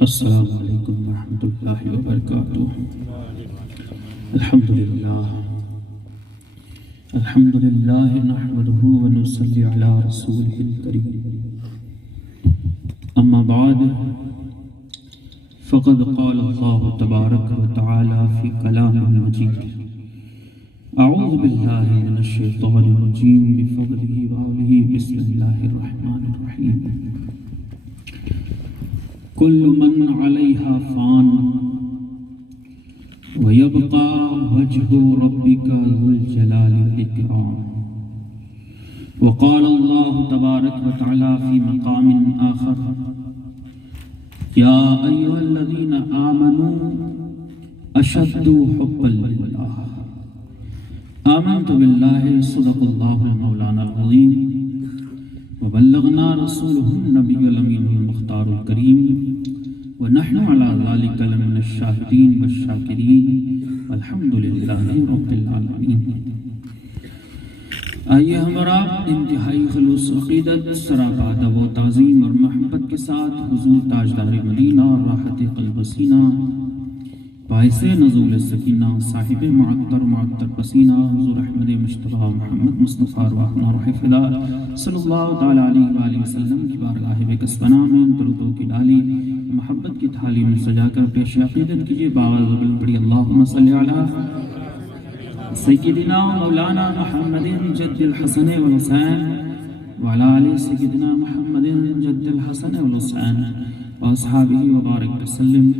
السلام علیکم ورحمۃ اللہ وبرکاتہ۔ الحمدللہ نحمدہ ونصلی علی رسولہ الکریم، اما بعد فقد قال اللہ تبارک وتعالی فی کلامہ المجید، اعوذ باللہ من الشیطان الرجیم بفضلہ وعلہ، بسم اللہ الرحمن الرحیم۔ کل من علیہا فان ویبقى وجہ ربک ذو الجلال والاکرام۔ وقال اللہ تبارک وتعالی فی مقام آخر، یا ایھا الذین آمنوا اشد حبا للہ۔ آمنت باللہ صدق اللہ مولانا العظیم وبلغنا رسولہ النبی الامین المختار الکریم، ونحن علی ذلک لمن الشاہدین والشاکرین، والحمد للہ رب العالمین۔ آئیے ہمارا انتہائی خلوص عقیدت، سراپا ادب و تعظیم اور محبت کے ساتھ حضور تاجدار مدینہ اور راحت قلب سینہ، باعث نزول سکینہ، صاحب معطر پسینہ، حضور احمد مجتبی محمد مصطفیٰ روحنا روح فدا صلی اللہ تعالیٰ علیہ وآلہ وسلم کی بارگاہ بکس پناہ میں درودوں کی ڈالی محبت کی تھالی میں سجا کر پیش عقیدت کیجئے باغ بڑی اللہم صلی علی سیدنا مولانا محمد جد الحسن والحسین وعلی آل سیدنا محمد جد الحسن والحسین واصحابہ وبارک وسلم،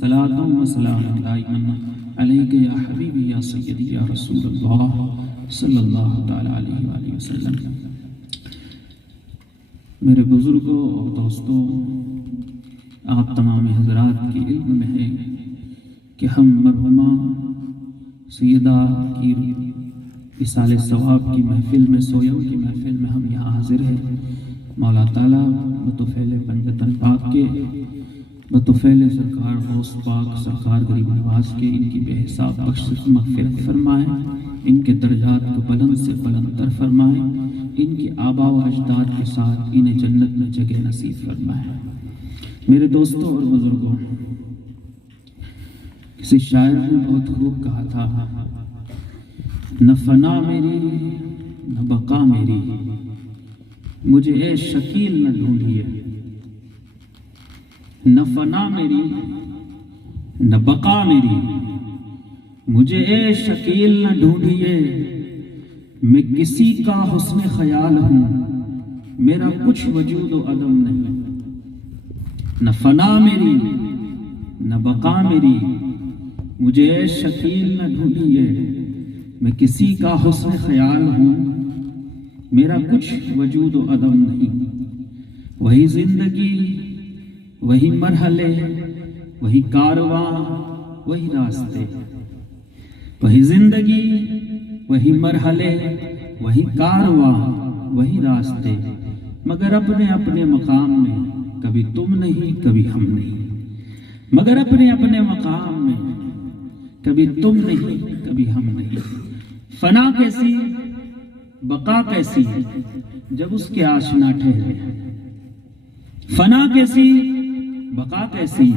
صلاۃ و سلام دائما علیک یا حبیبی یا سیدی یا رسول اللہ صلی اللہ تعالی علیہ وآلہ وسلم۔ میرے بزرگوں اور دوستوں، آپ تمام حضرات کے علم میں ہے کہ ہم مرحومہ سیدہ کی اصال ثواب کی محفل میں، سویم کی محفل میں ہم یہاں حاضر ہیں۔ مولا تعالیٰ بطفیل پنجتن پاک کے، بطفیل سرکار غوث پاک سرکار غریب نواز کے، ان کی بے حساب بخشش مغفرت فرمائیں، ان کے درجات کو بلند سے بلند تر فرمائیں، ان کی آباء و اجداد کے ساتھ انہیں جنت میں جگہ نصیب فرمائیں۔ میرے دوستوں اور بزرگوں، کسی شاعر نے بہت خوب کہا تھا، نہ فنا میری نہ بقا میری، مجھے اے شکیل نہ ڈھونڈیے۔ نہ فنا میری نہ بقا میری، مجھے اے شکیل نہ ڈھونڈیے، میں کسی کا حسن خیال ہوں، میرا کچھ وجود و عدم نہیں۔ نہ فنا میری نہ بقا میری، مجھے اے شکیل نہ ڈھونڈیے، میں کسی کا حسن خیال ہوں، میرا کچھ وجود و عدم نہیں۔ وہی زندگی وہی مرحلے وہی کارواں وہی راستے، وہی زندگی وہی مرحلے وہی کارواں وہی راستے، مگر اپنے اپنے مقام میں کبھی تم نہیں کبھی ہم نہیں، مگر اپنے اپنے مقام میں کبھی تم نہیں کبھی ہم نہیں۔ فنا کیسی بقا کیسی جب اس کے آشنا ٹھہرے، فنا کیسی بقا کیسی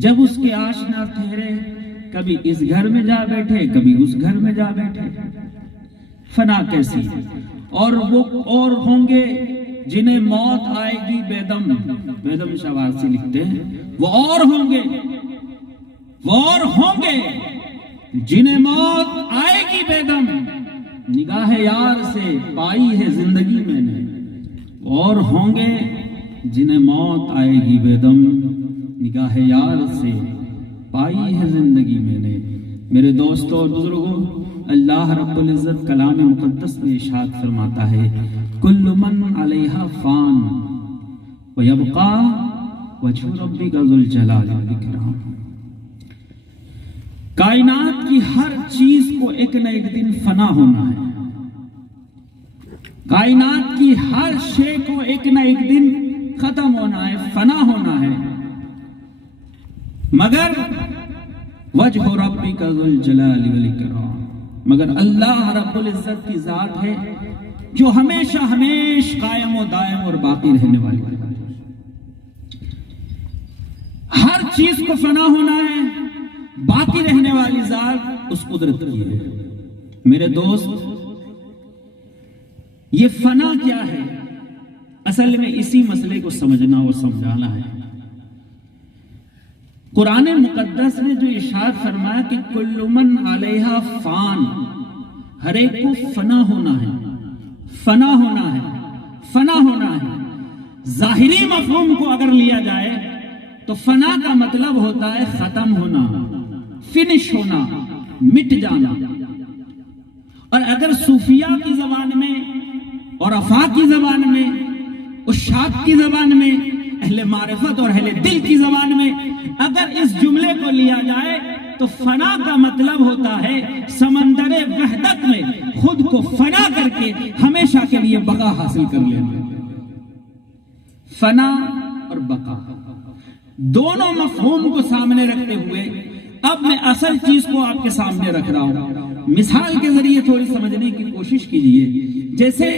جب اس کے آشنا ٹھہرے، کبھی اس گھر میں جا بیٹھے کبھی اس گھر میں جا بیٹھے۔ فنا کیسی اور وہ اور ہوں گے جنہیں موت آئے گی بے دم شاوارسی لکھتے ہیں، وہ اور ہوں گے جنہیں موت آئے گی بے دم، نگاہ یار سے پائی ہے زندگی میں نے، اور ہوں گے جنہیں موت آئے گی بے دم، نگاہ یار سے پائی ہے زندگی میں نے۔ میرے دوستوں اور بزرگوں، اللہ رب العزت کلام مقدس میں ارشاد فرماتا ہے، کل من علیہا فان ویبقى وجہ ربک ذو الجلال والاکرام۔ کائنات کی ہر چیز کو ایک نہ ایک دن فنا ہونا ہے، کائنات کی ہر شے کو ایک نہ ایک دن ختم ہونا ہے، فنا ہونا ہے، مگر وجہ ربک ذو الجلال والاکرام، مگر اللہ رب العزت کی ذات ہے جو ہمیشہ قائم و دائم اور باقی رہنے والی ہے۔ ہر چیز کو فنا ہونا ہے، باقی رہنے والی ذات اس قدرت کی ہے۔ میرے دوست، یہ فنا کیا ہے؟ اصل میں اسی مسئلے کو سمجھنا اور سمجھانا ہے۔ قرآن مقدس نے جو ارشاد فرمایا کہ کل من علیہا فان، ہر ایک کو فنا ہونا ہے، فنا ہونا ہے، فنا ہونا ہے۔ ظاہری مفہوم کو اگر لیا جائے تو فنا کا مطلب ہوتا ہے ختم ہونا، فنش ہونا، مٹ جانا۔ اور اگر صوفیہ کی زبان میں اور افاق کی زبان میں، اشاق کی زبان میں، اہل معرفت اور اہل دل کی زبان میں اگر اس جملے کو لیا جائے تو فنا کا مطلب ہوتا ہے سمندر وحدت میں خود کو فنا کر کے ہمیشہ کے لیے بقا حاصل کر لینا۔ فنا اور بقا دونوں مفہوم کو سامنے رکھتے ہوئے اب میں اصل چیز کو آپ کے سامنے رکھ رہا ہوں۔ مثال کے ذریعے تھوڑی سمجھنے کی کوشش کیجیے۔ جیسے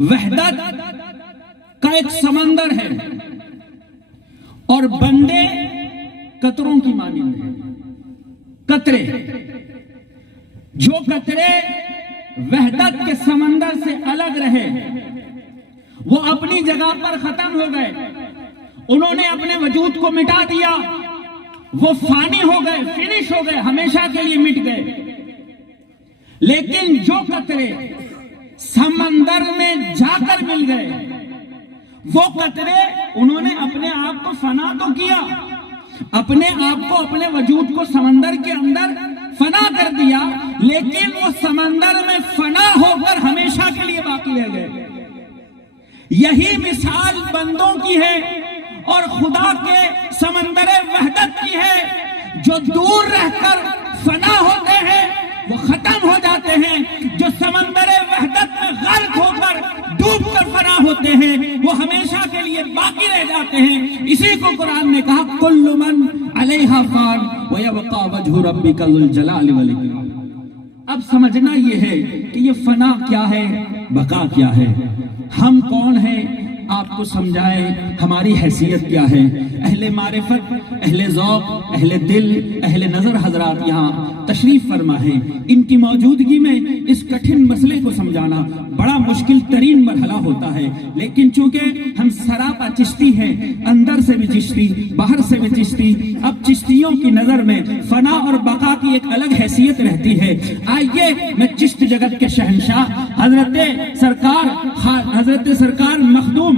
وحدت کا ایک سمندر ہے اور بندے قطروں کی مانند ہیں، قطرے۔ جو قطرے وحدت کے سمندر سے الگ رہے وہ اپنی جگہ پر ختم ہو گئے، انہوں نے اپنے وجود کو مٹا دیا، وہ فانی ہو گئے، فنش ہو گئے، ہمیشہ کے لیے مٹ گئے۔ لیکن جو قطرے سمندر میں جا کر مل گئے، وہ قطرے انہوں نے اپنے آپ کو فنا تو کیا، اپنے آپ کو، اپنے وجود کو سمندر کے اندر فنا کر دیا، لیکن وہ سمندر میں فنا ہو کر ہمیشہ کے لیے باقی رہ گئے۔ یہی مثال بندوں کی ہے اور خدا کے سمندر وحدت کی ہے۔ جو دور رہ کر فنا ہوتے ہیں وہ ختم ہو جاتے ہیں، جو سمندر وحدت میں غرق ہو کر ڈوب کر فنا ہوتے ہیں وہ ہمیشہ کے لیے باقی رہ جاتے ہیں۔ اسی کو قرآن نے کہا کل من علیہا فان ویبقی وجہ ربک ذو الجلال والاکرام۔ اب سمجھنا یہ ہے کہ یہ فنا کیا ہے، بقا کیا ہے، ہم کون ہیں، آپ کو سمجھائے ہماری حیثیت کیا ہے۔ اہل معرفت، اہل ذوق، اہل دل، اہل نظر حضرات یہاں تشریف فرما ہے۔ ان کی موجودگی میں اس کٹھن مسئلے کو سمجھانا بڑا مشکل ترین مرحلہ ہوتا ہے، لیکن چونکہ ہم سراپا چشتی ہیں، اندر سے بھی چشتی، باہر سے بھی چشتی، اب چشتیوں کی نظر میں فنا اور بقا کی ایک الگ حیثیت رہتی ہے۔ آئیے میں چشت جگت کے شہنشاہ حضرت سرکار مخدوم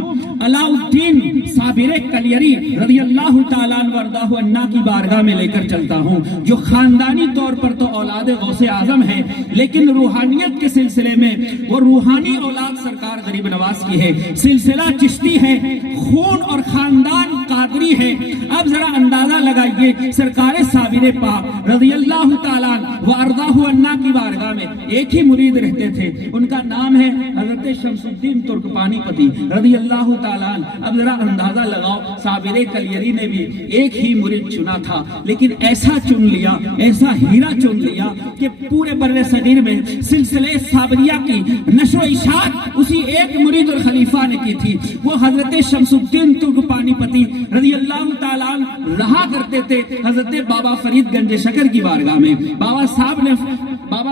علاء الدین صابر کلیری رضی اللہ تعالیٰ عنہ وارضہ عنہ کی بارگاہ میں لے کر چلتا ہوں، جو خاندانی طور پر تو اولاد غوث اعظم ہے، لیکن روحانیت کے سلسلے میں وہ روحانی اولاد سرکار غریب نواز کی ہے، سلسلہ چشتی ہے، خون اور خاندان قادری ہے۔ اب ذرا اندازہ لگائیے، سرکار صابر پاک رضی اللہ تعالیٰ عنہ وارضہ عنہ کی بارگاہ میں ایک ہی مرید رہتے تھے، ان کا نام ہے حضرت شمس الدین ترک پانی پتی رضی اللہ تعالیٰ عنہ۔ اب ذرا اندازہ لگاؤ، صابر کلیری نے بھی ایک ہی مرید چنا تھا، لیکن ایسا چن لیا، ایسا ہیرا چن لیا کہ پورے بر صغیر میں سلسلے صابریہ کی نشر و اشاعت اسی ایک مرید اور خلیفہ نے کی تھی۔ وہ حضرت شمس الدین ترک پانی پتی رضی اللہ تعالیٰ عنہ رہا کرتے تھے حضرت بابا فرید گنج شکر کی بارگاہ میں۔ بابا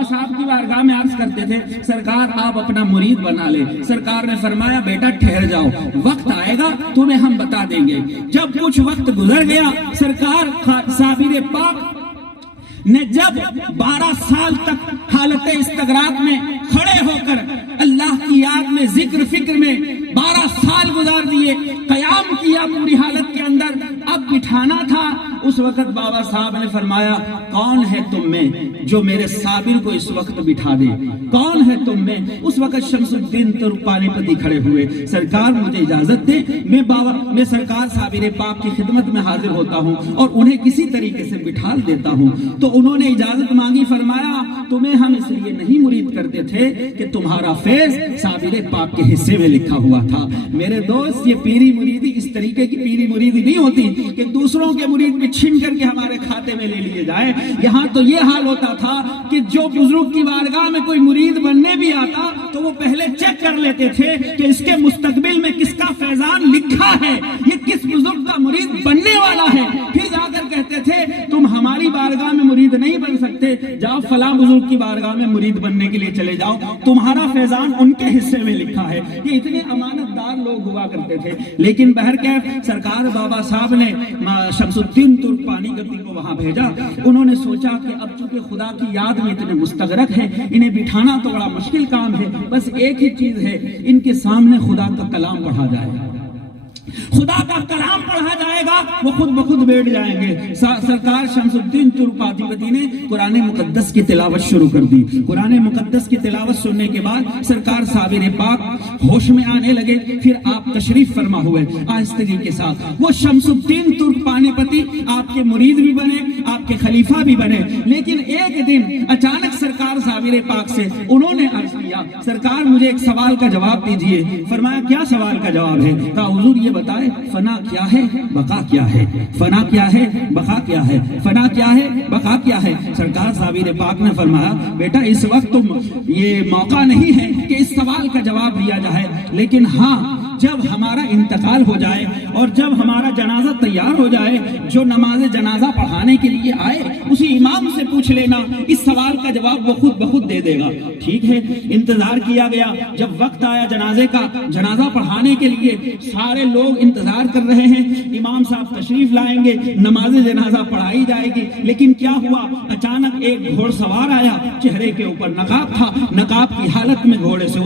صاحب کی بارگاہ میں عرض کرتے تھے سرکار آپ اپنا مرید بنا لے۔ سرکار نے فرمایا بیٹا ٹھہر جاؤ، وقت آئے گا تمہیں ہم بتا دیں گے۔ جب کچھ وقت گزر گیا، سرکار صابر پاک نے جب 12 سال تک حالت استغراق میں کھڑے ہو کر اللہ کی یاد میں ذکر فکر میں 12 سال گزار دیے، قیام کیا پوری حالت کے اندر، اب بٹھانا تھا۔ اس وقت بابا صاحب نے فرمایا کون ہے تم میں جو میرے صابر کو اس وقت بٹھا دے، کون ہے تم میں؟ اس وقت شمس الدین ترک پانی پتی کھڑے ہوئے، سرکار مجھے اجازت دے، میں سرکار صابر پاک کی خدمت میں حاضر ہوتا ہوں اور انہیں کسی طریقے سے بٹھا دیتا ہوں۔ تو انہوں نے اجازت مانگی، فرمایا تمہیں ہم اس لیے نہیں مرید کرتے تھے کہ تمہارا فیض صابر پاک کے حصے میں لکھا ہوا تھا۔ میرے دوست، یہ پیری مریدی اس طریقے کی پیری مریدی نہیں ہوتی کہ دوسروں کے مرید چھین کر کے ہمارے کھاتے میں لے لیے جائے۔ یہاں تو یہ حال ہوتا تھا کہ جو بزرگ کی بارگاہ میں کوئی مرید بننے بھی آتا تو وہ پہلے چیک کر لیتے تھے کہ اس کے مستقبل میں کس کا فیضان لکھا ہے، یہ کس بزرگ کا مرید بننے والا ہے، پھر جا کر کہتے تھے تم ہماری بارگاہ میں مرید نہیں بن سکتے، جاؤ فلاں بزرگ کی بارگاہ میں مرید بننے کے لیے چلے جاؤ، تمہارا فیضان ان کے حصے میں لکھا ہے۔ یہ اتنے امانت دار لوگ ہوا کرتے تھے۔ لیکن بہرکیف سرکار بابا صاحب نے شمس الدین ترکپانی کو وہاں بھیجا۔ انہوں نے سوچا کہ اب چونکہ خدا کی یاد میں اتنے مستغرق ہیں، انہیں بٹھانا تو بڑا مشکل کام ہے، بس ایک ہی چیز ہے، ان کے سامنے خدا کا کلام پڑھا جائے، خدا کا کلام پڑھا جائے گا، وہ خود بخود بیٹھ جائیں گے۔ سرکار شمس الدین ترکپانی نے قرآن مقدس کی تلاوت شروع کر دی۔ قرآن مقدس کی تلاوت سننے کے بعد سرکار صابر پاک ہوش میں آنے لگے، پھر آپ تشریف فرما ہوئے آہستگی کے ساتھ۔ وہ شمس الدین ترکپانی آپ کے مرید بھی بنے، آپ کے خلیفہ بھی بنے، لیکن ایک دن اچانک سرکار صابر پاک سے انہوں نے عرض کیا، سرکار مجھے ایک سوال کا جواب دیجئے۔ فرمایا کیا سوال کا جواب ہے؟ کہا حضور یہ بتائے فنا کیا ہے بقا کیا ہے، فنا کیا ہے بقا کیا ہے، فنا کیا ہے بقا کیا ہے۔ سرکار صابر پاک نے فرمایا بیٹا اس وقت تم یہ موقع نہیں ہے کہ اس سوال کا جواب دیا جائے، لیکن ہاں جب ہمارا انتقال ہو جائے اور جب ہمارا جنازہ تیار ہو جائے، جو نماز جنازہ پڑھانے کے لیے آئے اسی امام سے پوچھ لینا، اس سوال کا جواب وہ خود بخود دے دے گا۔ ٹھیک ہے، انتظار کیا گیا۔ جب وقت آیا جنازے کا، جنازہ پڑھانے کے لیے سارے لوگ انتظار کر رہے ہیں، امام صاحب تشریف لائیں گے، نماز جنازہ پڑھائی جائے گی۔ لیکن کیا ہوا، اچانک ایک گھوڑ سوار آیا، چہرے کے اوپر نقاب تھا، نقاب کی حالت میں گھوڑے سے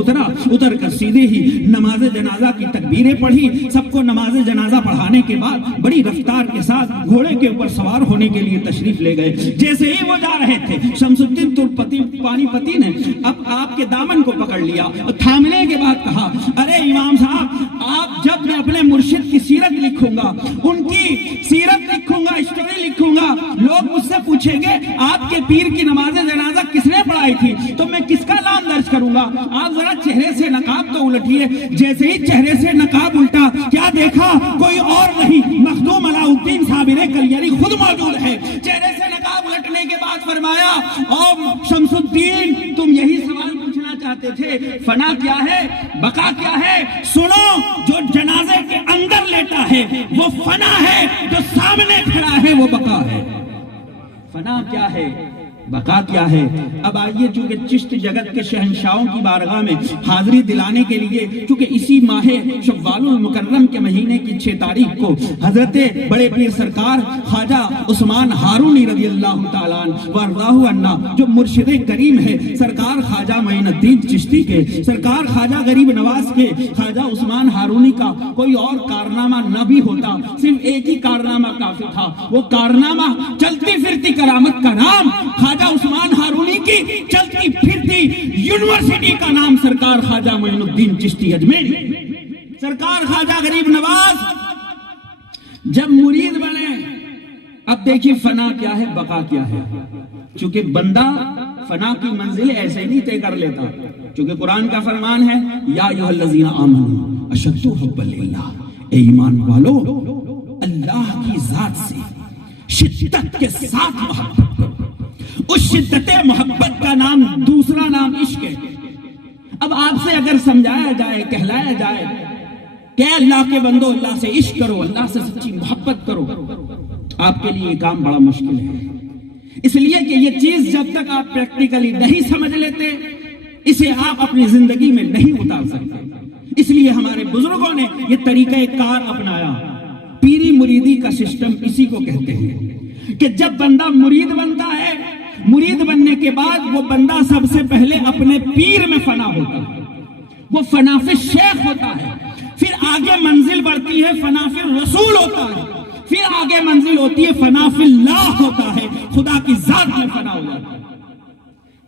اتر کر سیدھے ہی نماز جنازہ کی تکبیریں پڑھی۔ سب کو نماز جنازہ پڑھانے کے بعد بڑی رفتار کے ساتھ گھوڑے کے اوپر سوار ہونے کے لیے تشریف لے گئے۔ جیسے ہی وہ جا رہے تھے، شمس الدین ترکپانی نے اب آپ کے دامن کو پکڑ لیا، تھامنے کے بعد کہا ارے امام صاحب، آپ جب میں اپنے مرشد کی سیرت لکھوں گا، ان کی سیرت لکھوں گا، اسٹوری لکھوں گا، لوگ مجھ سے پوچھیں گے آپ کے پیر کی نماز جنازہ کس نے پڑھائی تھی، تو میں کس کا نام درج کروں گا؟ آپ ذرا چہرے سے نقاب تو الٹیے۔ جیسے ہی چہرے سے نقاب الٹا، کیا دیکھا؟ کوئی اور نہیں، مخدوم علاء الدین صابر کلیری خود موجود ہے۔ چہرے سے نقاب الٹنے کے بعد فرمایا او شمس الدین، تم یہی سوال پوچھنا چاہتے تھے، فنا کیا ہے بقا کیا ہے؟ سنو، جو جنازے کے اندر لیٹا ہے وہ فنا ہے، جو سامنے کھڑا ہے وہ بقا ہے۔ فنا کیا ہے بقا کیا ہے؟ اب آئیے، چونکہ چشت جگت کے شہنشاہوں کی بارگاہ میں حاضری دلانے کے لیے، چونکہ اسی ماہ شوال المکرم کے مہینے کی 6 تاریخ کو حضرت بڑے پیر سرکار خواجہ عثمان ہارونی رضی اللہ تعالیٰ وارضاہ عنہ، جو مرشد کریم ہے سرکار خواجہ معین الدین چشتی کے، سرکار خواجہ غریب نواز کے، خواجہ عثمان ہارونی کا کوئی اور کارنامہ نہ بھی ہوتا، صرف ایک ہی کارنامہ کافی تھا۔ وہ کارنامہ چلتی پھرتی کرامت کا نام خواجہ عثمان ہارونی کی چلتی پھرتی یونیورسٹی کا نام سرکار خواجہ معین الدین چشتی اجمیری۔ سرکار خواجہ غریب نواز جب مرید بنے، اب دیکھیے فنا کیا ہے بقا کیا ہے۔ چونکہ بندہ فنا کی منزل ایسے نہیں طے کر لیتا، چونکہ قرآن کا فرمان ہے یا ایھا الذین آمنوا اشد حبا للہ، اے ایمان والو اللہ کی ذات سے شدت کے ساتھ محبت کرو۔ اس شدت محبت کا نام دوسرا نام عشق ہے۔ اب آپ سے اگر سمجھایا جائے، کہلایا جائے کہ اللہ کے بندو اللہ سے عشق کرو، اللہ سے سچی محبت کرو، آپ کے لیے یہ کام بڑا مشکل ہے، اس لیے کہ یہ چیز جب تک آپ پریکٹیکلی نہیں سمجھ لیتے، اسے آپ اپنی زندگی میں نہیں اتار سکتے۔ اس لیے ہمارے بزرگوں نے یہ طریقہ کار اپنایا۔ پیری مریدی کا سسٹم اسی کو کہتے ہیں کہ جب بندہ مرید بنتا ہے، مرید بننے کے بعد وہ بندہ سب سے پہلے اپنے پیر میں فنا ہوتا ہے، وہ فنا فی الشیخ ہوتا ہے، پھر آگے منزل بڑھتی ہے فنا فی الرسول ہوتا ہے، پھر آگے منزل ہوتی ہے فنا فی اللہ ہوتا ہے، خدا کی ذات میں فنا ہو جاتا ہے۔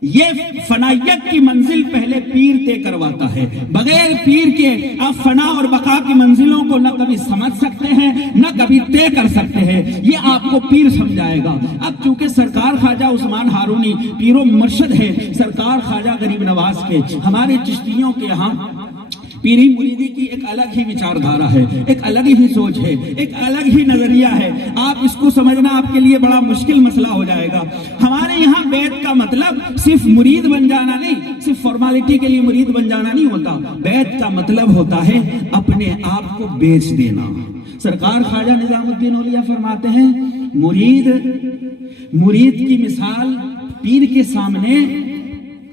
یہ فنائیت کی منزل پہلے پیر طے کرواتا ہے، بغیر پیر کے آپ فنا اور بقا کی منزلوں کو نہ کبھی سمجھ سکتے ہیں نہ کبھی طے کر سکتے ہیں، یہ آپ کو پیر سمجھائے گا۔ اب چونکہ سرکار خواجہ عثمان ہارونی پیر و مرشد ہے سرکار خواجہ غریب نواز کے، ہمارے چشتیوں کے یہاں پیری مریدی کی ایک الگ ہی وچاردھارا ہے، ایک الگ ہی سوچ ہے، ایک الگ ہی نظریہ ہے. آپ اس کو سمجھنا آپ کے لیے بڑا مشکل مسئلہ ہو جائے گا. ہمارے یہاں بیعت کا مطلب صرف مرید بن جانا نہیں، صرف فارمیلٹی کے لیے مرید بن جانا نہیں ہوتا. بیعت کا مطلب ہوتا ہے اپنے آپ کو بیچ دینا. سرکار خواجہ نظام الدین اولیاء فرماتے ہیں مرید کی مثال پیر کے سامنے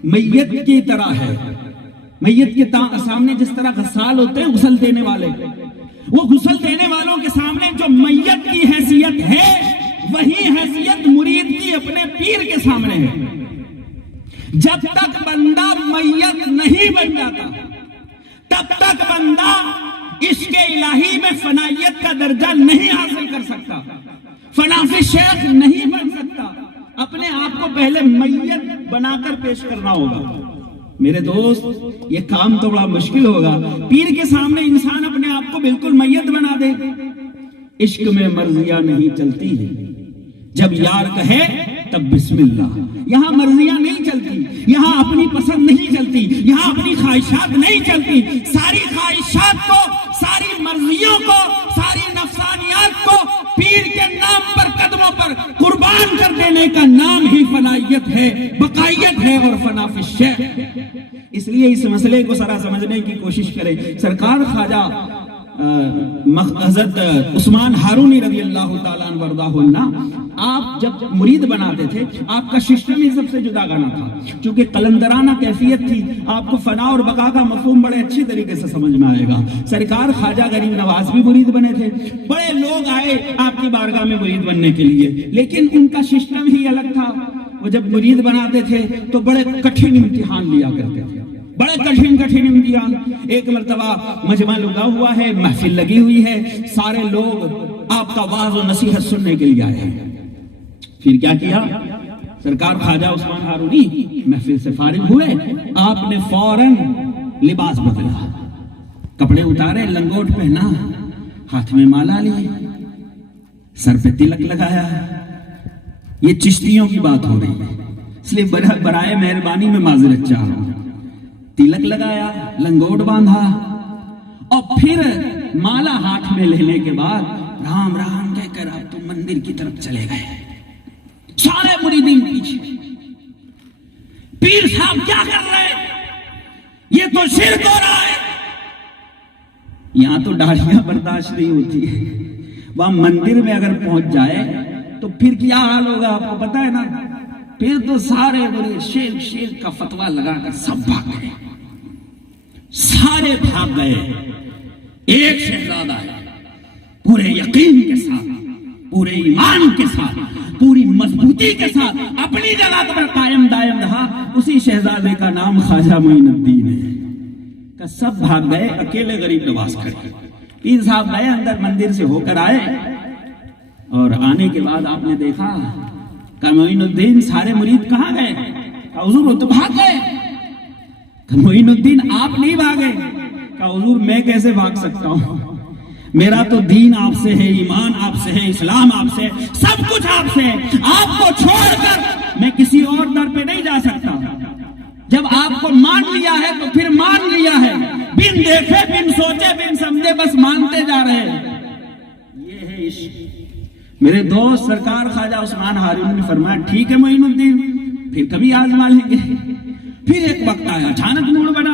میت کی طرح ہے. میت کے سامنے جس طرح غسال ہوتے ہیں غسل دینے والے، وہ غسل دینے والوں کے سامنے جو میت کی حیثیت ہے وہی حیثیت مرید کی اپنے پیر کے سامنے ہے. جب تک بندہ میت نہیں بن جاتا تب تک بندہ عشق الہی میں فنائیت کا درجہ نہیں حاصل کر سکتا، فنافی شیخ نہیں بن سکتا. اپنے آپ کو پہلے میت بنا کر پیش کرنا ہوگا. میرے دوست یہ کام تو بڑا مشکل ہوگا. پیر کے سامنے انسان اپنے آپ کو بالکل میت بنا دے. عشق میں مرضیاں نہیں چلتی، جب یار کہے تب بسم اللہ. یہاں مرضیاں نہیں چلتی، یہاں اپنی پسند نہیں چلتی، یہاں اپنی خواہشات نہیں چلتی. ساری خواہشات کو، ساری مرضیوں کو، ساری نفسانیات کو پیر کے نام پر، قدموں پر قربان کر دینے کا نام ہی فنائیت ہے، بقائیت ہے اور فنافی شیخ. اس لیے اس مسئلے کو ذرا سمجھنے کی کوشش کریں. سرکار خواجہ حضرت عثمان ہارونی رضی اللہ تعالیٰ عنہ وارضاہ عنہ، آپ جب مرید بناتے تھے آپ کا سسٹم ہی سب سے جدا گانا تھا. چونکہ قلندرانہ کیفیت تھی، آپ کو فنا اور بقا کا مفہوم بڑے اچھی طریقے سے سمجھ میں آئے گا. سرکار خواجہ غریب نواز بھی مرید بنے تھے. بڑے لوگ آئے آپ کی بارگاہ میں مرید بننے کے لیے، لیکن ان کا سسٹم ہی الگ تھا. وہ جب مرید بناتے تھے تو بڑے کٹھن امتحان لیا کرتے تھے، بڑے کٹھن امتحان. ایک مرتبہ مجمع لگا ہوا ہے، محفل لگی ہوئی ہے، سارے لوگ آپ کا واعظ و نصیحت سننے کے لیے آئے ہیں. پھر کیا کیا سرکار خواجہ عثمان ہارونی؟ محفل سے فارغ ہوئے، آپ نے فوراً لباس بدلا، کپڑے اتارے، لنگوٹ پہنا، ہاتھ میں مالا لی، سر پہ تلک لگایا. یہ چشتیوں کی بات ہو رہی ہے اس لیے برائے مہربانی میں معذرت چاہ رہا ہوں. تلک لگایا، لنگوٹ باندھا، اور پھر مالا ہاتھ میں لینے کے بعد رام رام کہہ کر آپ تو مندر کی طرف چلے گئے. سارے مریدین پیچھے. پیر صاحب کیا کر رہے ہیں؟ یہ تو شرک ہو رہا ہے. یہاں تو داڑھیاں برداشت نہیں ہوتی ہے، وہاں مندر میں اگر پہنچ جائے تو پھر کیا حال ہوگا آپ کو پتا ہے نا. پھر تو سارے شیر کا فتویٰ لگا کر سب بھاگ گئے، سارے بھاگ گئے. ایک شہزادہ ہے پورے یقین کے ساتھ، پورے ایمان کے ساتھ، پوری مضبوطی کے ساتھ اپنی جگہ پر قائم دائم رہا. اسی شہزادے کا نام خواجہ معین الدین ہے. کہ سب بھاگ گئے، اکیلے غریب نواز کھڑے. پیر صاحب گئے اندر، مندر سے ہو کر آئے، اور آنے کے بعد آپ نے دیکھا کہ معین الدین سارے مرید کہاں گئے؟ کہ حضور وہ تو بھاگ گئے. کہ معین الدین آپ نہیں بھاگے؟ کہ حضور میں کیسے بھاگ سکتا ہوں، میرا تو دین آپ سے ہے، ایمان آپ سے ہے، اسلام آپ سے ہے، سب کچھ آپ سے ہے. آپ کو چھوڑ کر میں کسی اور در پہ نہیں جا سکتا. جب آپ کو مان لیا ہے تو پھر مان لیا ہے، بن دیکھے، بن سوچے، بن سمجھے، بس مانتے جا رہے ہیں. یہ ہے عشق. میرے دوست سرکار خواجہ عثمان ہارونی نے فرمایا ٹھیک ہے معین الدین، پھر کبھی آزما لیں گے. پھر ایک وقت آیا، اچانک موڈ بنا،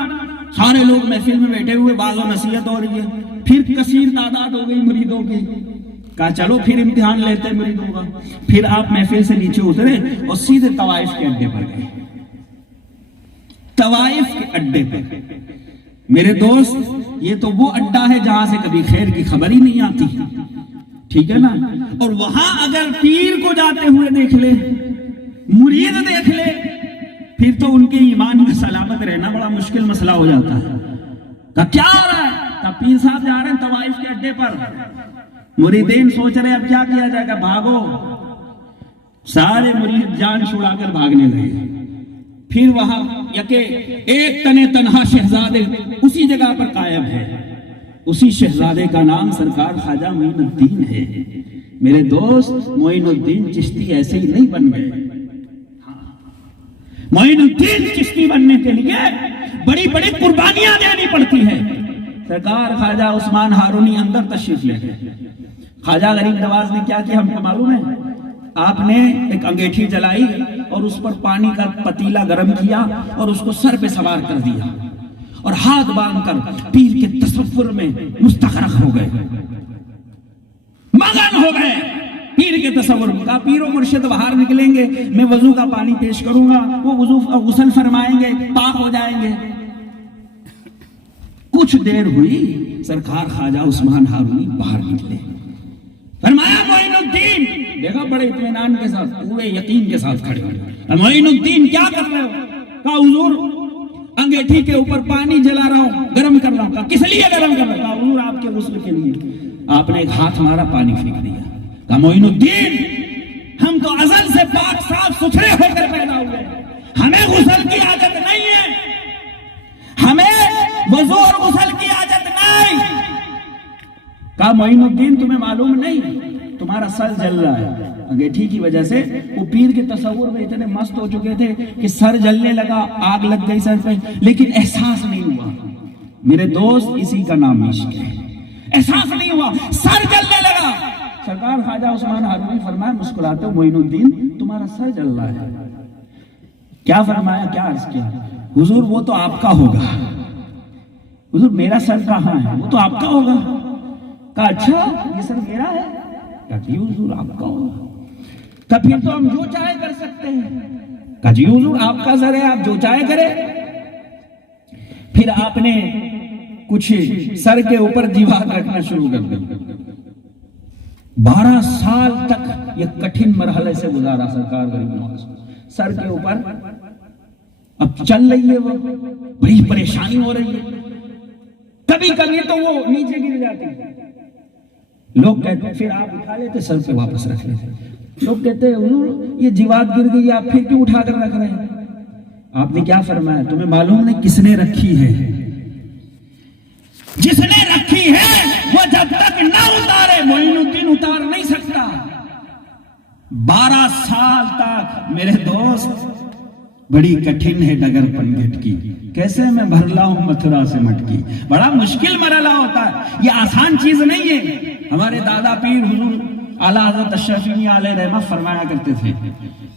سارے لوگ محفل میں بیٹھے ہوئے، واعظ و نصیحت ہو رہی ہے. پھر کثیر تعداد ہو گئی مریدوں کی. کہا چلو پھر امتحان لیتے مریدوں کا. پھر آپ محفل سے نیچے اترے اور سیدھے طوائف کے اڈے پر گئے. طوائف کے اڈے پر میرے دوست یہ تو وہ اڈا ہے جہاں سے کبھی خیر کی خبر ہی نہیں آتی، ٹھیک ہے نا. اور وہاں اگر پیر کو جاتے ہوئے دیکھ لے، مرید دیکھ لے، پھر تو ان کے ایمان میں سلامت رہنا بڑا مشکل مسئلہ ہو جاتا ہے. کہ کیا ہو رہا ہے؟ کہ پیر صاحب جا رہے ہیں طوائف کے اڈے پر. مریدین سوچ رہے اب کیا کیا جائے گا، بھاگو. سارے مرید جان چھڑا کر بھاگنے لگے. پھر وہاں یکے ایک تنے تنہا شہزادے اسی جگہ پر قائم ہے. اسی شہزادے کا نام سرکار خواجہ معین الدین ہے. میرے دوست معین الدین چشتی ایسے ہی نہیں بن گئے. معین الدین چشتی بننے کے لیے بڑی بڑی قربانیاں دینی پڑتی ہیں. سرکار خواجہ عثمان ہارونی اندر تشریف لے گئے. خواجہ غریب نواز نے کیا کیا ہم کو معلوم ہے؟ آپ نے ایک انگیٹھی جلائی اور اس پر پانی کا پتیلا گرم کیا اور اس کو سر پہ سوار کر دیا اور ہاتھ باندھ کر پیر کے تصور میں مستغرق ہو گئے، مگن ہو گئے پیر کے تصور میں. کہا پیر و مرشد باہر نکلیں گے، میں وضو کا پانی پیش کروں گا، وہ غسل فرمائیں گے، پاک ہو جائیں گے. کچھ دیر ہوئی، سرکار خواجہ عثمان ہارونی باہر نکلے. فرمایا معین الدین، دیکھا بڑے اطمینان کے ساتھ، پورے یقین کے ساتھ کھڑے ہوئے. معین الدین کیا کر رہے ہو؟ کہا حضور انگیٹھی کے اوپر پانی جلا رہا ہوں، گرم کر رہا ہوں. کہا کس لیے گرم کر رہا ہوں؟ کہا حضور آپ کے غسل کے لیے. آپ نے ایک ہاتھ مارا، پانی پھینک دیا. کہا معین الدین ہم تو ازل سے پاک صاف ستھرے ہو کر پیدا ہوئے، ہمیں غسل کی عادت نہیں ہے، ہمیں وضو اور غسل کی عادت نہیں. کہا معین الدین تمہیں معلوم نہیں، تمہارا سر جل رہا ہے. انگیٹھی کی وجہ سے وہ پیر کے تصور میں اتنے مست ہو چکے تھے کہ سر جلنے لگا، آگ لگ گئی سر پہ، لیکن احساس نہیں ہوا. میرے دوست اسی کا نام عشق ہے. احساس نہیں ہوا، سر جلنے لگا. سرکار خواجہ عثمان ہارونی فرمایا مسکراتے ہو، معین الدین تمہارا سر جل رہا ہے. کیا فرمایا، کیا عرض کیا؟ حضور وہ تو آپ کا ہوگا. حضور میرا سر کہاں ہے؟ وہ تو آپ کا ہوگا. کہا اچھا یہ سر میرا ہے؟ کہا جی حضور آپ کا ہوگا. کہا پھر تو ہم جو چاہے کر سکتے ہیں. کہا جی حضور آپ کا سر ہے، آپ جو چاہے کرے. پھر آپ نے کچھ سر کے اوپر جیوات رکھنا شروع کر دیا. 12 سال تک یہ کٹھن مرحلے سے گزارا سرکار غریب نواز. سر کے اوپر اب چل رہی ہے، وہ بڑی پریشانی ہو رہی ہے. کبھی کبھی تو وہ نیچے گر جاتی. لوگ کہتے ہیں، پھر آپ اٹھا لیتے سر پہ واپس رکھ لیتے. لوگ کہتے ہیں حضور یہ جیوات گر گئی، آپ پھر کیوں اٹھا کر رکھ رہے ہیں؟ آپ نے کیا فرمایا؟ تمہیں معلوم نہیں کس نے رکھی ہے؟ جس نے رکھی ہے وہ جب تک نہ اتارے معین الدین اتار نہیں سکتا. 12 سال تک میرے دوست بڑی کٹھن ہے ڈگر پنگٹ کی، کیسے میں بھر لاؤں متھرا سے مٹکی. بڑا مشکل مرحلہ ہوتا ہے، یہ آسان چیز نہیں ہے. ہمارے دادا پیر حضور اعلیٰ حضرت اشرفی علیہ رحمہ فرمایا کرتے تھے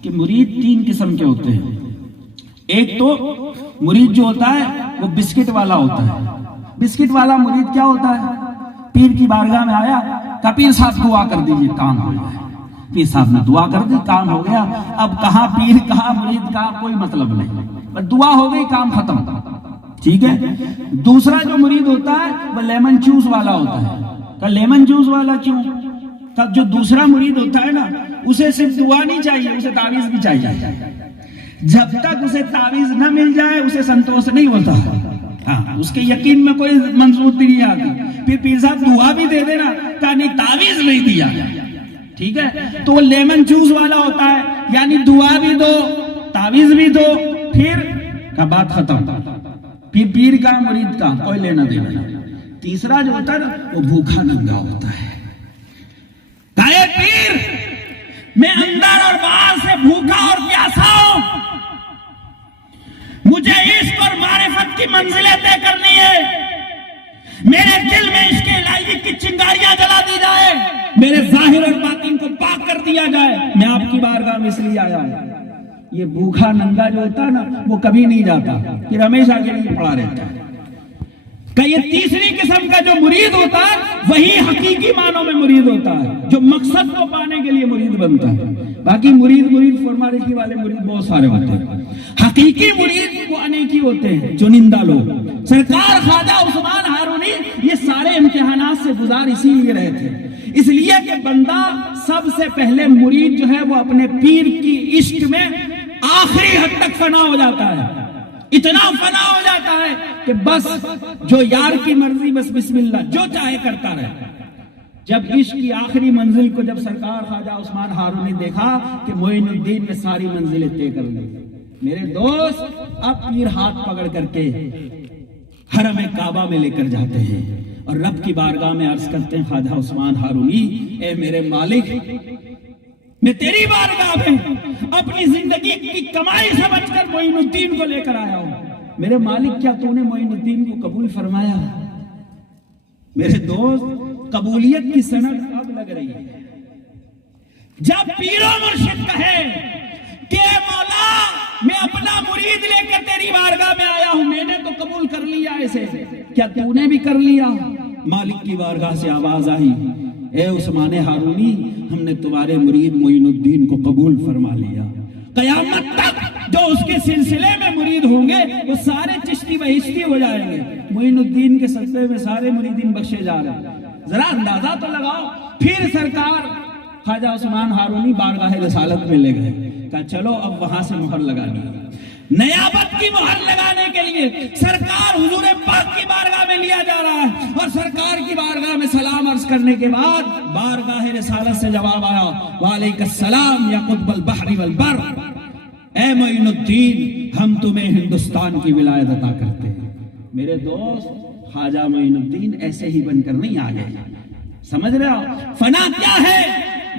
کہ مرید 3 قسم کے ہوتے ہیں. ایک تو مرید جو ہوتا ہے وہ بسکٹ والا ہوتا ہے. بسکٹ والا مرید کیا ہوتا ہے؟ پیر کی بارگاہ میں آیا، کہا پیر صاحب دعا کر دیجئے کام ہو جائے. پیر صاحب نے دعا کر دی، کام ہو گیا. اب کہاں پیر کہاں مرید کا کوئی مطلب نہیں، بس دعا ہو گئی، کام ختم. ٹھیک ہے. دوسرا جو مرید ہوتا ہے وہ لیمن جوس والا ہوتا ہے. کہا لیمن جوس والا کیوں؟ کہا جو دوسرا مرید ہوتا ہے نا اسے صرف دعا نہیں چاہیے، اسے تعویذ بھی چاہیے. جب تک اسے تعویذ نہ مل جائے اسے سنتوش نہیں ہوتا. ہاں اس کے یقین میں کوئی منظوری نہیں آتی. پھر پیر صاحب دعا بھی دے دینا، کہا نہیں تعویذ نہیں دیا. ٹھیک ہے. تو وہ لیمن جوس والا ہوتا ہے، یعنی دعا بھی دو تعویذ بھی دو، پھر کا بات ختم. پھر پیر کا مرید کا کوئی لینا دینا نہیں. تیسرا جو ہوتا ہے نا وہ بھوکا ننگا ہوتا ہے. کہے پیر میں اندر اور باہر سے بھوکا اور پیاسا ہوں، مجھے عشق اور معرفت کی منزلیں طے کرنی ہے. میرے دل میں عشق الہی کی چنگاریاں جلا دی جائے، میرے ظاہر اور باطن کو پاک کر دیا جائے. میں آپ کی بارگاہ میں اس لیے آیا ہوں. یہ بھوکا ننگا جو ہوتا ہے نا وہ کبھی نہیں جاتا، پھر ہمیشہ کے لیے پڑا رہتا ہے. کہ یہ تیسری قسم کا جو مرید ہوتا ہے وہی حقیقی معنوں میں مرید ہوتا ہے، جو مقصد کو پانے کے لیے مرید بنتا ہے. باقی مرید فارمیلٹی والے مرید بہت سارے ہوتے ہیں. حقیقی مرید وہ انیکی ہوتے ہیں، چنندہ لوگ. سرکار خواجہ عثمان ہارونی یہ سارے امتحانات سے گزار اسی لیے رہے تھے، اس لیے کہ بندہ سب سے پہلے مرید جو ہے وہ اپنے پیر کی عشق میں آخری حد تک فنا ہو جاتا ہے. اتنا فنا ہو جاتا ہے کہ بس جو یار کی مرضی، بس بسم اللہ جو چاہے کرتا رہے. جب عشق کی آخری منزل کو جب سرکار خواجہ عثمان ہارونی نے دیکھا کہ معین الدین نے ساری منزلیں طے کر لی. میرے دوست اب پیر ہاتھ پکڑ کر کے حرم کعبہ میں لے کر جاتے ہیں اور رب کی بارگاہ میں عرض کرتے ہیں خواجہ عثمان ہارونی اے میرے مالک، میں تیری بارگاہ میں اپنی زندگی کی کمائی سمجھ کر معین الدین کو لے کر آیا ہوں. میرے مالک کیا تو نے معین الدین کو قبول فرمایا؟ میرے دوست قبولیت کی سند اب لگ رہی ہے جب پیر و مرشد کہے کہ مولا میں اپنا مرید لے کر تیری بارگاہ میں آیا ہوں، میں نے تو قبول کر لیا اسے، کیا تو نے بھی کر لیا؟ مالک کی بارگاہ سے آواز آئی، اے عثمان ہارونی، ہم نے تمہارے مرید معین الدین کو قبول فرما لیا۔ قیامت تک جو اس کے سلسلے میں مرید ہوں گے وہ سارے چشتی بہشتی ہو جائیں گے۔ معین الدین کے صدقے میں سارے مریدین بخشے جا رہے ہیں۔ ذرا اندازہ تو لگاؤ۔ پھر سرکار خواجہ عثمان ہارونی بارگاہ رسالت میں لے گئے، کہا چلو اب وہاں سے مہر لگانی ہے۔ نیابت کی مہر لگانے کے لیے سرکار حضور پاک کی بارگاہ میں لیا جا رہا ہے، اور سرکار کی بارگاہ میں سلام عرض کرنے کے بعد بارگاہ رسالت سے جواب آیا، وعلیکم السلام یا قطب البحر والبر، اے معین الدین ہم تمہیں ہندوستان کی ولایت عطا کرتے ہیں۔ میرے دوست خواجہ معین الدین ایسے ہی بن کر نہیں آ گئے، سمجھ رہے ہو؟ فنا کیا ہے،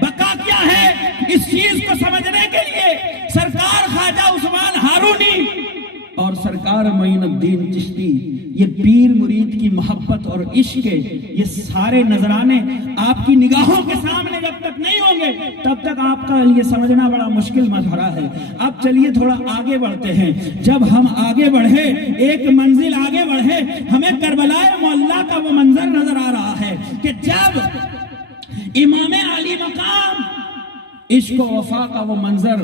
بقا کیا ہے، اس چیز کو سمجھنے کے لیے سرکار خواجہ عثمان ہارونی اور سرکار معین الدین چشتی، یہ پیر مرید کی محبت اور عشق کے یہ سارے نذرانے آپ کی نگاہوں کے سامنے جب تک نہیں ہوں گے تب تک آپ کا یہ سمجھنا بڑا مشکل مظاہرہ ہے۔ اب چلیے تھوڑا آگے بڑھتے ہیں۔ جب ہم آگے بڑھے، ایک منزل آگے بڑھے، ہمیں کربلا معلیٰ کا وہ منظر نظر آ رہا ہے کہ جب امام علی مقام عشق و وفا کا وہ منظر،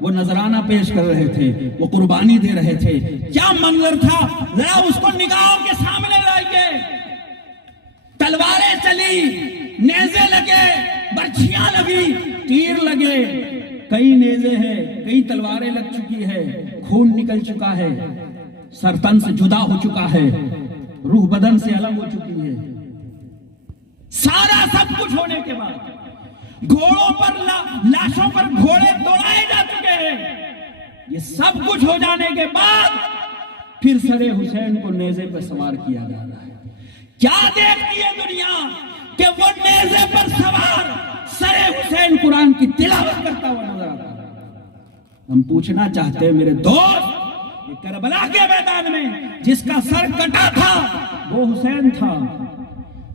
وہ نذرانہ پیش کر رہے تھے، وہ قربانی دے رہے تھے، کیا منظر تھا ذرا اس کو نگاہوں کے سامنے لائیے۔ تلواریں چلی، نیزے لگے، برچھیاں لگی، تیر لگے، کئی نیزے ہیں، کئی تلواریں لگ چکی ہے، خون نکل چکا ہے، سر تن سے جدا ہو چکا ہے، روح بدن سے الگ ہو چکی ہے۔ سارا سب کچھ ہونے کے بعد گھوڑوں پر لاشوں پر گھوڑے دوڑائے جا چکے ہیں، یہ سب کچھ ہو جانے کے بعد پھر سر حسین کو نیزے پر سوار کیا جا رہا ہے۔ کیا دیکھتی ہے دنیا کہ وہ نیزے پر سوار سر حسین قرآن کی تلاوت کرتا ہوا نظر آتا ہے۔ ہم پوچھنا چاہتے ہیں میرے دوست، یہ کربلا کے میدان میں جس کا سر کٹا تھا وہ حسین تھا،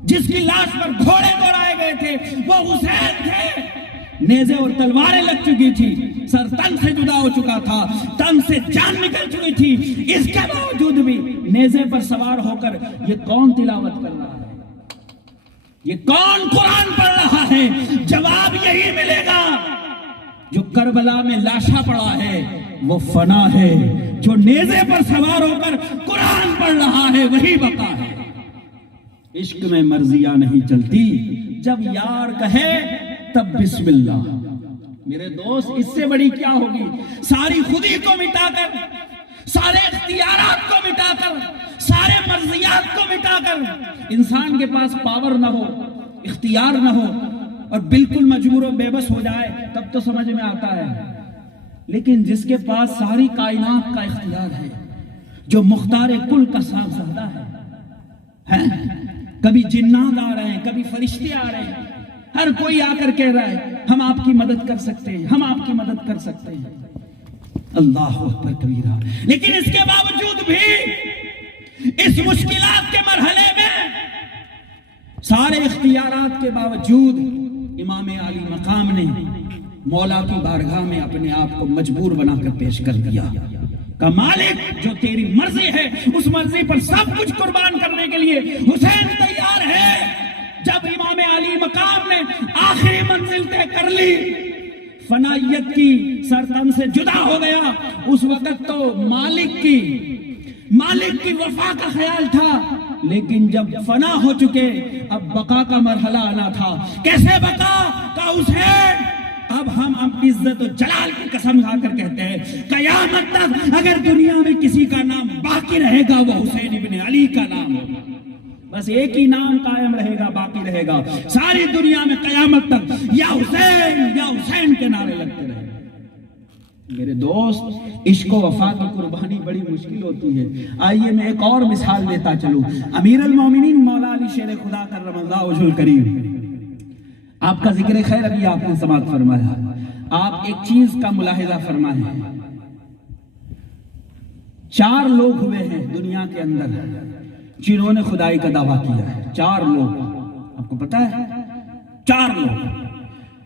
جس کی لاش پر گھوڑے دوڑائے گئے تھے وہ حسین تھے، نیزے اور تلواریں لگ چکی تھی، سر تن سے جدا ہو چکا تھا، تن سے جان نکل چکی تھی، اس کے باوجود بھی نیزے پر سوار ہو کر یہ کون تلاوت کر رہا ہے، یہ کون قرآن پڑھ رہا ہے؟ جواب یہی ملے گا، جو کربلا میں لاشا پڑا ہے وہ فنا ہے، جو نیزے پر سوار ہو کر قرآن پڑھ رہا ہے وہی بقا ہے۔ عشق میں مرضیاں نہیں چلتی، جب یار کہے تب بسم اللہ۔ میرے دوست اس سے بڑی کیا ہوگی؟ ساری خودی کو مٹا کر، سارے اختیارات کو مٹا کر، سارے مرضیات کو مٹا کر انسان کے پاس پاور نہ ہو، اختیار نہ ہو اور بالکل مجبور و بے بس ہو جائے تب تو سمجھ میں آتا ہے، لیکن جس کے پاس ساری کائنات کا اختیار ہے، جو مختار کل کا صاحبزادہ ہے، کبھی جنات آ رہے ہیں، کبھی فرشتے آ رہے ہیں، ہر کوئی آ کر کہہ رہا ہے ہم آپ کی مدد کر سکتے ہیں، ہم آپ کی مدد کر سکتے ہیں، اللہ اکبر کبیرہ۔ لیکن اس کے باوجود بھی اس مشکلات کے مرحلے میں سارے اختیارات کے باوجود امام علی مقام نے مولا کی بارگاہ میں اپنے آپ کو مجبور بنا کر پیش کر دیا کہ مالک جو تیری مرضی ہے اس مرضی پر سب کچھ قربان کرنے کے لیے حسین تیار ہے۔ جب امام علی مقام نے آخری منزل طے کر لی، فنائیت کی سرتن سے جدا ہو گیا، اس وقت تو مالک کی وفا کا خیال تھا، لیکن جب فنا ہو چکے اب بقا کا مرحلہ آنا تھا۔ کیسے بقا کا حسین؟ اب ہم اپنی عزت و جلال کی قسم کھا کر کہتے ہیں قیامت تک اگر دنیا میں کسی کا نام باقی رہے گا وہ حسین ابن علی کا نام ہوگا، بس ایک ہی نام قائم رہے گا، باقی رہے گا، ساری دنیا میں قیامت تک یا حسین کے نعرے لگتے رہے گا۔ میرے دوست عشق و وفا کی قربانی بڑی مشکل ہوتی ہے۔ آئیے میں ایک اور مثال دیتا چلوں۔ امیر المومنین مولا علی شیر خدا کرم اللہ وجہ الکریم، آپ کا ذکر خیر ابھی آپ نے سماعت فرمایا، آپ ایک چیز کا ملاحظہ فرمائیں، 4 لوگ ہوئے ہیں دنیا کے اندر جنہوں نے خدائی کا دعویٰ کیا ہے، 4 لوگ، آپ کو پتا ہے 4 لوگ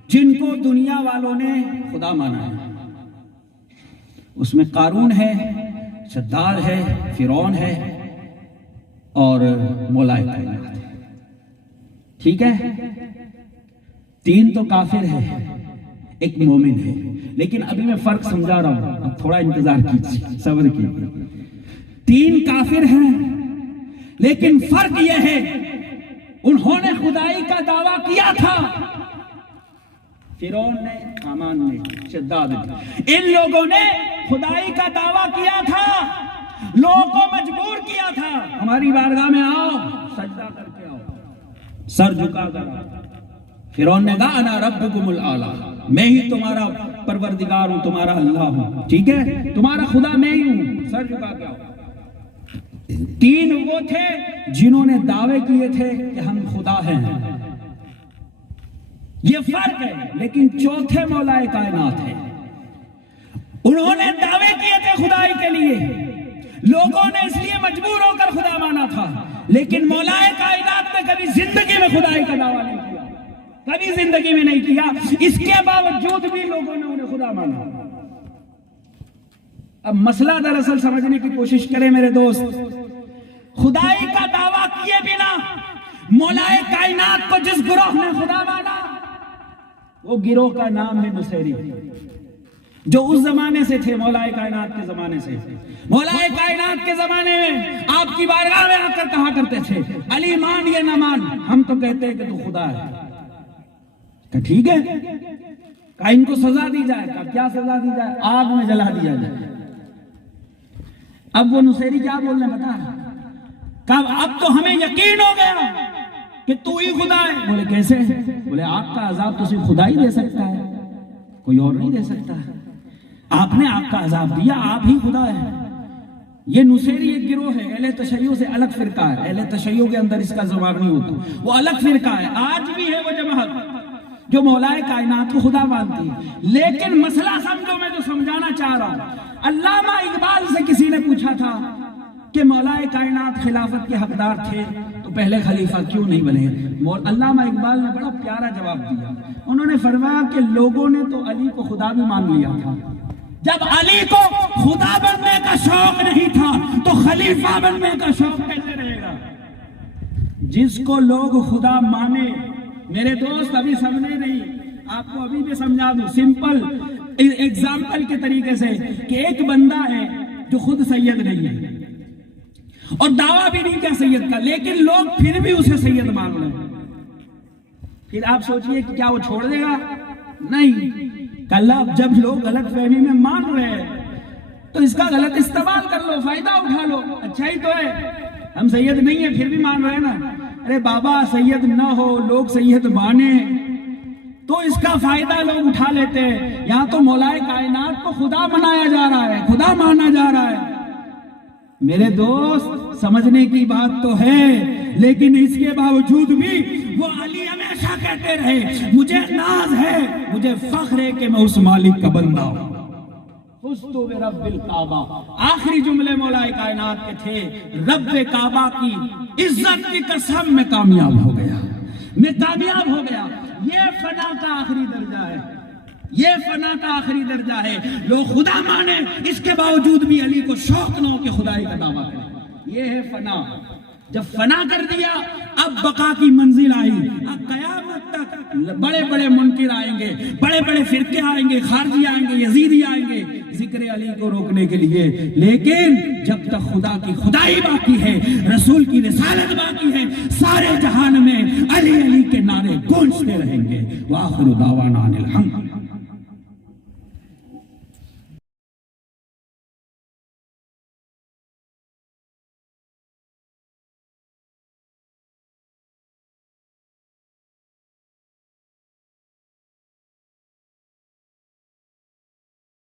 جن کو دنیا والوں نے خدا مانا ہے. اس میں قارون ہے، شداد ہے، فرعون ہے اور مولائے کائنات ہے. ٹھیک ہے، 3 تو کافر ہے، 1 مومن ہے. لیکن ابھی میں فرق سمجھا رہا ہوں، اب تھوڑا انتظار کیجیے، صبر کیجیے. 3 کافر ہیں، لیکن فرق یہ ہے انہوں نے خدائی کا دعویٰ کیا تھا. فرعون نے، حامان نے، شداد نے، ان لوگوں نے خدائی کا دعویٰ کیا تھا، لوگوں کو مجبور کیا تھا ہماری بارگاہ میں آؤ، سجدہ کر کے آؤ، سر جھکا کر آؤ. فرعون نے کہا انا ربکم الاعلی، میں ہی تمہارا پروردگار ہوں، تمہارا اللہ ہوں. ٹھیک ہے، تمہارا خدا میں ہی ہوں، سر جھکا کے آؤ. 3 وہ تھے جنہوں نے دعوے کیے تھے کہ ہم خدا ہیں، یہ فرق ہے. لیکن 4تھے مولائے کائنات ہے، انہوں نے دعوے کیے تھے خدائی کے لیے، لوگوں نے اس لیے مجبور ہو کر خدا مانا تھا. لیکن مولائے کائنات نے کبھی زندگی میں خدائی کا دعویٰ نہیں کیا، کبھی زندگی میں نہیں کیا. اس کے باوجود بھی لوگوں نے انہیں خدا مانا. اب مسئلہ دراصل سمجھنے کی کوشش کریں میرے دوست. خدائی کا دعویٰ کیے بنا مولائے کائنات کو جس گروہ نے خدا مانا، وہ گروہ کا نام ہے نصیری، جو اس زمانے سے تھے، مولائے کائنات کے زمانے سے. مولائے کائنات کے زمانے میں آپ کی بارگاہ میں آ کر کہا کرتے تھے علی مان یا نہ مان، ہم تو کہتے ہیں کہ تو خدا ہے. کہ ٹھیک ہے، کہ ان کو سزا دی جائے. کہ کیا سزا دی جائے؟ آگ میں جلا دیا جائے. اب وہ نصیری کیا بول رہے ہیں پتا ہے؟ کہ اب تو ہمیں یقین ہو گیا کہ تو ہی خدا ہے. بولے کیسے؟ بولے آگ کا عذاب تو صرف خدا ہی دے سکتا ہے، کوئی اور نہیں دے سکتا ہے. آپ نے آگ کا عذاب دیا، آپ ہی خدا ہے. یہ نصیری ایک گروہ ہے، اہل تشیع سے الگ فرقہ ہے. اہل تشیع کے اندر اس کا زوال نہیں ہوتا، وہ الگ فرقہ ہے. آج بھی ہے وہ جماعت جو مولائے کائنات کو خدا مانتی ہے. لیکن مسئلہ سمجھو، میں جو سمجھانا چاہ رہا ہوں، علامہ اقبال سے کسی نے پوچھا تھا کہ مولائے کائنات خلافت کے حقدار تھے تو پہلے خلیفہ کیوں نہیں بنے؟ علامہ اقبال نے بڑا پیارا جواب دیا. انہوں نے فرمایا کہ لوگوں نے تو علی کو خدا بھی مان لیا تھا، جب علی کو خدا بننے کا شوق نہیں تھا تو خلیفہ بننے کا شوق کیسے رہے گا؟ جس کو لوگ خدا مانے، میرے دوست ابھی سمجھے نہیں، آپ کو ابھی بھی سمجھا دوں سمپل ایگزامپل کے طریقے سے، کہ ایک بندہ ہے جو خود سید نہیں ہے اور دعویٰ بھی نہیں کیا سید کا، لیکن لوگ پھر بھی اسے سید مان رہے ہیں. پھر آپ سوچئے کہ کیا وہ چھوڑ دے گا؟ نہیں. کل جب لوگ غلط فہمی میں مان رہے ہیں تو اس کا غلط استعمال کر لو، فائدہ اٹھا لو. اچھا ہی تو ہے، ہم سید نہیں ہیں پھر بھی مان رہے ہیں نا. ارے بابا سید نہ ہو، لوگ سید مانے تو اس کا فائدہ لوگ اٹھا لیتے ہیں. یہاں تو مولائے کائنات کو خدا منایا جا رہا ہے، خدا مانا جا رہا ہے. میرے دوست سمجھنے کی بات تو ہے، لیکن اس کے باوجود بھی وہ علی ہمیشہ کہتے رہے مجھے ناز ہے، مجھے فخر ہے کہ میں اس مالک کا بندہ ہوں. فزت برب الکعبہ، آخری جملے مولائے کائنات کے تھے. رب کعبہ کی عزت کی قسم میں کامیاب ہو گیا، میں کامیاب ہو گیا. یہ فنا کا آخری درجہ ہے، یہ فنا کا آخری درجہ ہے. لوگ خدا مانے، اس کے باوجود بھی علی کو شوق نہ ہو کہ خدائی کا دعویٰ کرے. یہ ہے فنا. جب فنا کر دیا اب بقا کی منزل آئی. اب قیامت تک بڑے بڑے منکر آئیں گے، بڑے بڑے فرقے آئیں گے، خارجی آئیں گے، یزیدی آئیں گے ذکر علی کو روکنے کے لیے. لیکن جب تک خدا کی خدائی باقی ہے، رسول کی رسالت باقی ہے، سارے جہان میں علی علی کے نعرے گونجتے رہیں گے. وآخر دعوانا ان الحمد